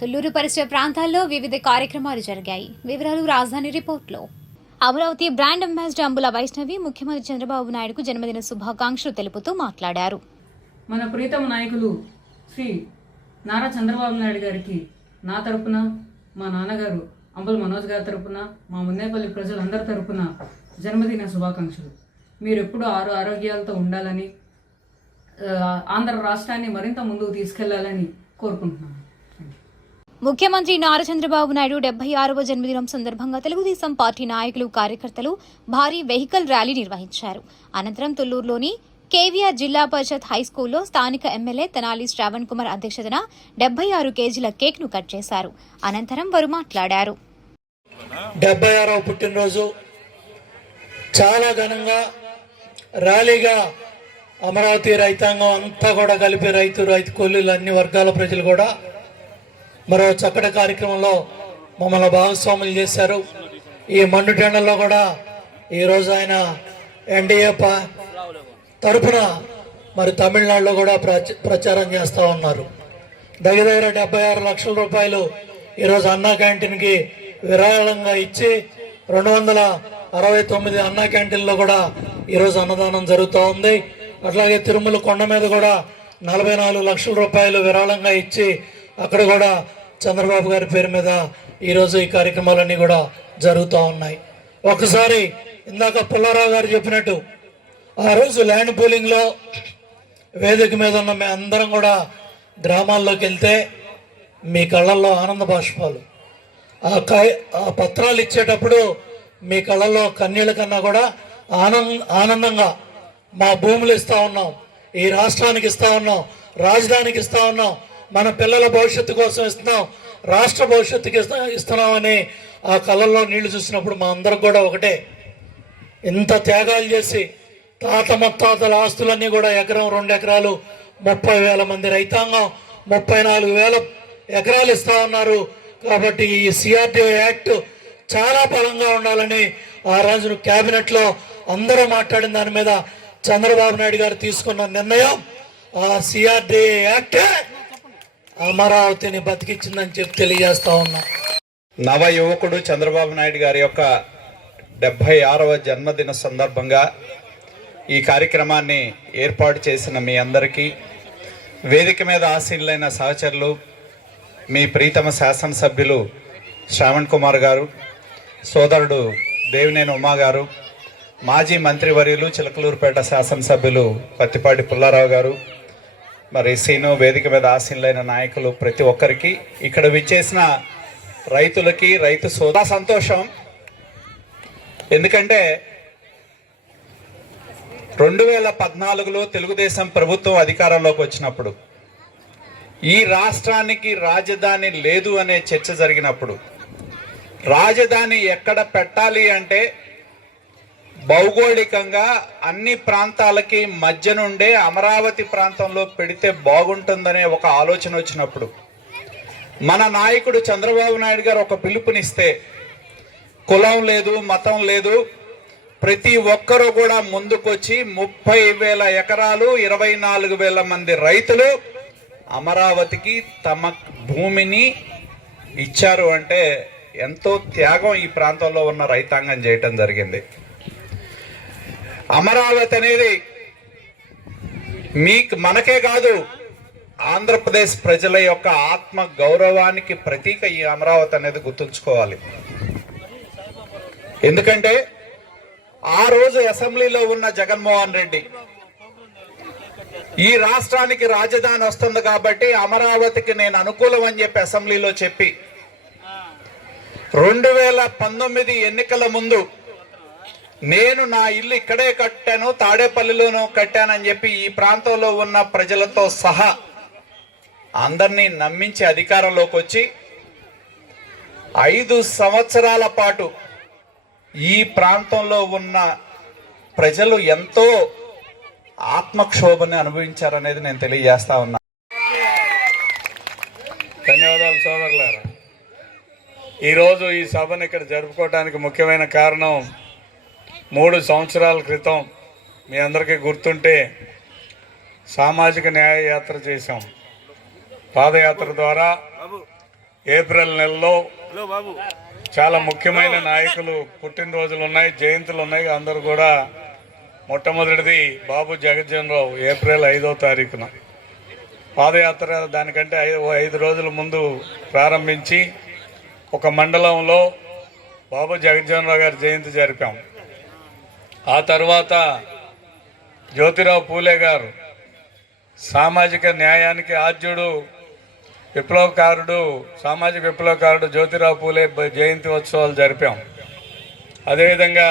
తుళ్లూరు పరిసర ప్రాంతాల్లో వివిధ కార్యక్రమాలు జరిగాయి. వివరాలు రాజధాని రిపోర్ట్లో. అమరావతి బ్రాండ్ అంబాసిడర్ అంబుల వైష్ణవి ముఖ్యమంత్రి చంద్రబాబు నాయుడుకు జన్మదిన శుభాకాంక్షలు తెలుపుతూ మాట్లాడారు. మన ప్రీతమ నాయకులు శ్రీ నారా చంద్రబాబు నాయుడు గారికి నా తరపున, మా నాన్నగారు అంబుల మనోజ్ గారి తరపున, మా మున్నేపల్లి ప్రజలందరి తరపున జన్మదిన శుభాకాంక్షలు. మీరు ఎప్పుడూ ఆరోగ్యాలతో ఉండాలని, ఆంధ్ర రాష్ట్రాన్ని మరింత ముందుకు తీసుకెళ్లాలని కోరుకుంటున్నాను. ముఖ్యమంత్రి నారా చంద్రబాబు నాయుడు 76వ జన్మదినం సందర్భంగా తెలుగుదేశం పార్టీ నాయకులు, కార్యకర్తలు భారీ వెహికల్ ర్యాలీ నిర్వహించారు. అనంతరం తుళ్లూరులోని కేవీఆర్ జిల్లా పరిషత్ హైస్కూల్లో స్థానిక ఎమ్మెల్యే తెనాలి శ్రావణ్ కుమార్ అధ్యక్షతన 76 కేజీల కేక్ ను కట్ చేశారు. అనంతరం వారు మాట్లాడారు. 76వ పుట్టినరోజు చాలా ఘనంగా ర్యాలీగా అమరావతి రైతాంగం అంతా కూడా కలిపి రైతు కూలీలు అన్ని వర్గాల ప్రజలు కూడా మరో చక్కటి కార్యక్రమంలో మమ్మల్ని భాగస్వాములు చేశారు. ఈ మండుటెండల్లో కూడా ఈరోజు ఆయన ఎన్డీఏ తరఫున మరి తమిళనాడులో కూడా ప్రచారం చేస్తూ ఉన్నారు. దగ్గర 76 లక్షల రూపాయలు ఈరోజు అన్నా క్యాంటీన్కి విరాళంగా ఇచ్చి 269 అన్నా క్యాంటీన్లో కూడా ఈరోజు అన్నదానం జరుగుతూ ఉంది. అట్లాగే తిరుమల కొండ మీద కూడా 44 లక్షల రూపాయలు విరాళంగా ఇచ్చి అక్కడ కూడా చంద్రబాబు గారి పేరు మీద ఈరోజు ఈ కార్యక్రమాలన్నీ కూడా జరుగుతూ ఉన్నాయి. ఒకసారి ఇందాక పుల్లారావు గారు చెప్పినట్టు ఆ రోజు ల్యాండ్ పూలింగ్లో వేదిక మీద ఉన్న మేము అందరం కూడా గ్రామాల్లోకి వెళ్తే మీ కళ్ళల్లో ఆనంద బాష్పాలు, ఆ పత్రాలు ఇచ్చేటప్పుడు మీ కళ్ళల్లో కన్నీళ్ళ కన్నా కూడా ఆనందంగా మా భూములు ఇస్తా ఉన్నాం, ఈ రాష్ట్రానికి ఇస్తా ఉన్నాం, రాజధానికి ఇస్తా ఉన్నాం, మన పిల్లల భవిష్యత్తు కోసం ఇస్తున్నాం, రాష్ట్ర భవిష్యత్తుకి ఇస్తున్నామని ఆ కళ్ళల్లో నీళ్లు చూసినప్పుడు మా అందరికి కూడా ఒకటే, ఇంత త్యాగాలు చేసి తాత ముత్తాతల ఆస్తులన్నీ కూడా ఎకరం 2 ఎకరాలు 30,000 మంది రైతాంగం 34,000 ఎకరాలు ఇస్తా ఉన్నారు. కాబట్టి ఈ సిఆర్డీఏ యాక్ట్ చాలా బలంగా ఉండాలని ఆ రోజు క్యాబినెట్లో అందరూ మాట్లాడిన దాని మీద చంద్రబాబు నాయుడు గారు తీసుకున్న నిర్ణయం ఆ సిఆర్డీఏ యాక్ట్ అమరావతిని బతికించిందని చెప్పి తెలియజేస్తా ఉన్నా. నవ యువకుడు చంద్రబాబు నాయుడు గారి యొక్క 76వ జన్మదిన సందర్భంగా ఈ కార్యక్రమాన్ని ఏర్పాటు చేసిన మీ అందరికీ, వేదిక మీద ఆసీనులైన సహచరులు, మీ ప్రీతమ శాసనసభ్యులు శ్రావణ్ కుమార్ గారు, సోదరుడు దేవినేని ఉమా గారు, మాజీ మంత్రివర్యులు చిలకలూరుపేట శాసనసభ్యులు పత్తిపాటి పుల్లారావు గారు, మరి సీను, వేదిక మీద ఆసీనులైన నాయకులు, ప్రతి ఒక్కరికి, ఇక్కడ విచ్చేసిన రైతులకి, రైతు సోదర సంతోషం. ఎందుకంటే 2014లో తెలుగుదేశం ప్రభుత్వం అధికారంలోకి వచ్చినప్పుడు ఈ రాష్ట్రానికి రాజధాని లేదు అనే చర్చ జరిగినప్పుడు, రాజధాని ఎక్కడ పెట్టాలి అంటే భౌగోళికంగా అన్ని ప్రాంతాలకి మధ్య నుండే అమరావతి ప్రాంతంలో పెడితే బాగుంటుందనే ఒక ఆలోచన వచ్చినప్పుడు మన నాయకుడు చంద్రబాబు నాయుడు గారు ఒక పిలుపునిస్తే, కులం లేదు, మతం లేదు, ప్రతి ఒక్కరూ కూడా ముందుకొచ్చి 30,000 ఎకరాలు 24,000 మంది రైతులు అమరావతికి తమ భూమిని ఇచ్చారు అంటే ఎంతో త్యాగం ఈ ప్రాంతంలో ఉన్న రైతాంగం చేయటం జరిగింది. అమరావతి అనేది మనకే కాదు, ఆంధ్రప్రదేశ్ ప్రజల యొక్క ఆత్మ గౌరవానికి ప్రతీక ఈ అమరావతి అనేది గుర్తుంచుకోవాలి. ఎందుకంటే ఆ రోజు అసెంబ్లీలో ఉన్న జగన్మోహన్ రెడ్డి ఈ రాష్ట్రానికి రాజధాని వస్తుంది కాబట్టి అమరావతికి నేను అనుకూలం అని చెప్పి అసెంబ్లీలో చెప్పి 2019 ఎన్నికల ముందు నేను నా ఇల్లు ఇక్కడే కట్టాను, తాడేపల్లిలోనూ కట్టానని చెప్పి ఈ ప్రాంతంలో ఉన్న ప్రజలతో సహా అందరినీ నమ్మించి అధికారంలోకి వచ్చి 5 సంవత్సరాల పాటు ఈ ప్రాంతంలో ఉన్న ప్రజలు ఎంతో ఆత్మక్షోభని అనుభవించారనేది నేను తెలియజేస్తా ఉన్నా. ధన్యవాదాలు సోదరులారా. ఈరోజు ఈ సభను ఇక్కడ జరుపుకోవడానికి ముఖ్యమైన కారణం 3 సంవత్సరాల క్రితం మీ అందరికీ గుర్తుంటే సామాజిక న్యాయ యాత్ర చేశాం. పాదయాత్ర ద్వారా ఏప్రిల్ నెలలో చాలా ముఖ్యమైన నాయకులు పుట్టినరోజులు ఉన్నాయి, జయంతులు ఉన్నాయి. అందరూ కూడా మొట్టమొదటిది బాబు జగజ్జన్ రావు ఏప్రిల్ 5వ తారీఖున పాదయాత్ర. దానికంటే 5 రోజుల ముందు ప్రారంభించి ఒక మండలంలో బాబు జగజ్జన్ రావు గారి జయంతి జరిపాం. ఆ తర్వాత జ్యోతిరావు పూలే గారు సామాజిక న్యాయానికి ఆద్యుడు, విప్లవకారుడు, సామాజిక విప్లవకారుడు జ్యోతిరావు పూలే జయంతి ఉత్సవాలు జరిపాం. అదేవిధంగా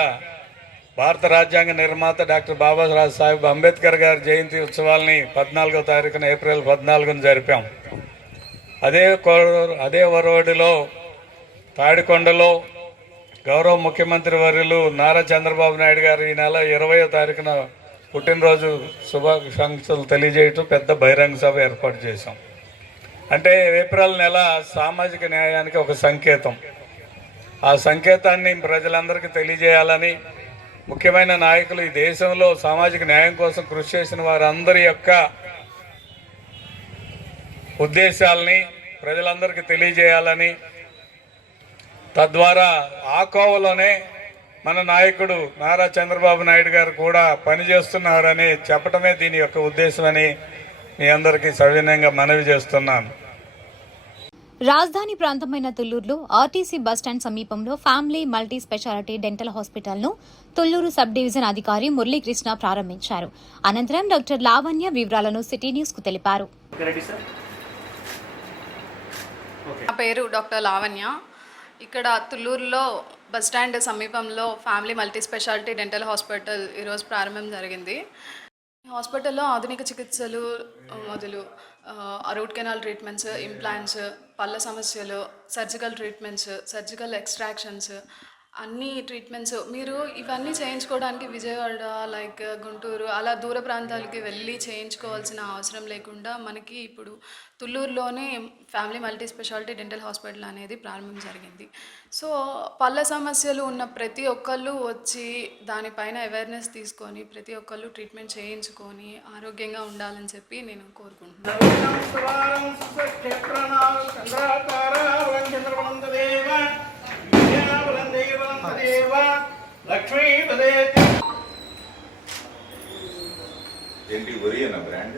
భారత రాజ్యాంగ నిర్మాత డాక్టర్ బాబాసాహెబ్ అంబేద్కర్ గారి జయంతి ఉత్సవాల్ని 14వ తారీఖున ఏప్రిల్ 14న జరిపాం. అదే వరవడిలో తాడికొండలో గౌరవ ముఖ్యమంత్రి వర్యులు నారా చంద్రబాబు నాయుడు గారు ఈ నెల 20వ తారీఖున పుట్టినరోజు శుభాకాంక్షలు తెలియజేయటం పెద్ద బహిరంగ సభ ఏర్పాటు చేశాం. అంటే ఏప్రిల్ నెల సామాజిక న్యాయానికి ఒక సంకేతం. ఆ సంకేతాన్ని ప్రజలందరికీ తెలియజేయాలని ముఖ్యమైన నాయకులు, ఈ దేశంలో సామాజిక న్యాయం కోసం కృషి చేసిన వారందరి యొక్క ఉద్దేశాలని ప్రజలందరికీ తెలియజేయాలని, తద్వారా ఆ కోవలోనే మన నాయకుడు నారా చంద్రబాబు నాయుడు గారు కూడా పనిచేస్తున్నారని చెప్పటమే దీని యొక్క ఉద్దేశమని మీ అందరికీ సవినయంగా మనవి చేస్తున్నాను. రాజధాని ప్రాంతమైన తుళ్లూరులో ఆర్టీసీ బస్టాండ్ సమీపంలో ఫ్యామిలీ మల్టీ స్పెషాలిటీ డెంటల్ హాస్పిటల్ను తుళ్లూరు సబ్ డివిజన్ అధికారి మురళీకృష్ణ ప్రారంభించారు. అనంతరం డాక్టర్ లావణ్య వివరాలను సిటీ న్యూస్ కు తెలిపారు. నా పేరు డాక్టర్ లావణ్య. ఇక్కడ తుళ్లూరులో బస్టాండ్ సమీపంలో family multi specialty dental hospital ఈరోజు ప్రారంభం జరిగింది. ఈ హాస్పిటల్లో ఆధునిక చికిత్సలు మొదలు రూట్ కెనాల్ ట్రీట్మెంట్స్, ఇంప్లాంట్స్, పళ్ళ సమస్యలు, సర్జికల్ ట్రీట్మెంట్స్, సర్జికల్ ఎక్స్ట్రాక్షన్స్, అన్ని ట్రీట్మెంట్స్ మీరు ఇవన్నీ చేయించుకోవడానికి విజయవాడ లైక్ గుంటూరు అలా దూర ప్రాంతాలకి వెళ్ళి చేయించుకోవాల్సిన అవసరం లేకుండా మనకి ఇప్పుడు తుళ్లూరులోనే family multi specialty dental hospital అనేది ప్రారంభం జరిగింది. సో పళ్ళ సమస్యలు ఉన్న ప్రతి ఒక్కళ్ళు వచ్చి దానిపైన అవేర్నెస్ తీసుకొని ప్రతి ఒక్కళ్ళు ట్రీట్మెంట్ చేయించుకొని ఆరోగ్యంగా ఉండాలని చెప్పి నేను కోరుకుంటున్నాను. ఏంటి ఒరియనా బ్రాండ్?